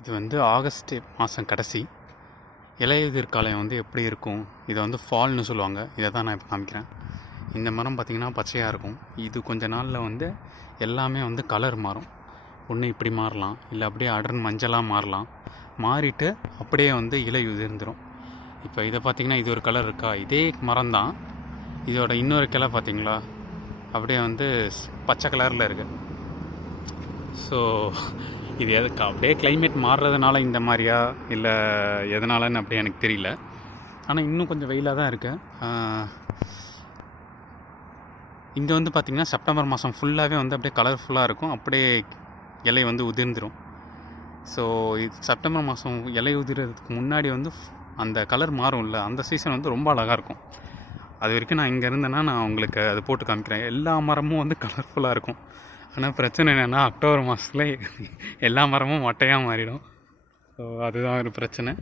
இது வந்து ஆகஸ்ட் மாதம் கடைசி. இலையுதிர் காலம் வந்து எப்படி இருக்கும், இதை வந்து ஃபால்னு சொல்லுவாங்க. இதை தான் நான் இப்போ காமிக்கிறேன். இந்த மரம் பார்த்திங்கன்னா பச்சையாக இருக்கும். இது கொஞ்ச நாளில் வந்து எல்லாமே வந்து கலர் மாறும். ஒன்று இப்படி மாறலாம், இல்லை அப்படியே அடர்ன் மஞ்சளாக மாறலாம். மாறிட்டு அப்படியே வந்து இலை உதிர்ந்துடும். இப்போ இதை பார்த்திங்கன்னா இது ஒரு கலர் இருக்கா, இதே மரம் தான். இதோட இன்னொரு கிளை பார்த்திங்களா, அப்படியே வந்து பச்சை கலரில் இருக்குது. ஸோ இது எதுக்கு அப்படியே கிளைமேட் மாறுறதுனால இந்த மாதிரியா இல்லை எதனாலன்னு அப்படியே எனக்கு தெரியல. ஆனால் இன்னும் கொஞ்சம் வெயிலாக தான் இருக்குது. இங்கே வந்து பார்த்திங்கன்னா செப்டம்பர் மாதம் ஃபுல்லாகவே வந்து அப்படியே கலர்ஃபுல்லாக இருக்கும். அப்படியே இலை வந்து உதிர்ந்துடும். ஸோ இது செப்டம்பர் மாதம் இலை உதிர்றதுக்கு முன்னாடி வந்து அந்த கலர் மாறும்ல, அந்த சீசன் வந்து ரொம்ப அழகாக இருக்கும். அது வரைக்கும் நான் இங்கே இருந்தேன்னா நான் உங்களுக்கு அது போட்டு காமிக்கிறேன். எல்லா மரமும் வந்து கலர்ஃபுல்லாக இருக்கும். ஆனால் பிரச்சனை என்னென்னா அக்டோபர் மாதத்துல எல்லா மரமும் மொட்டையாக மாறிடும். ஸோ அதுதான் ஒரு பிரச்சனை.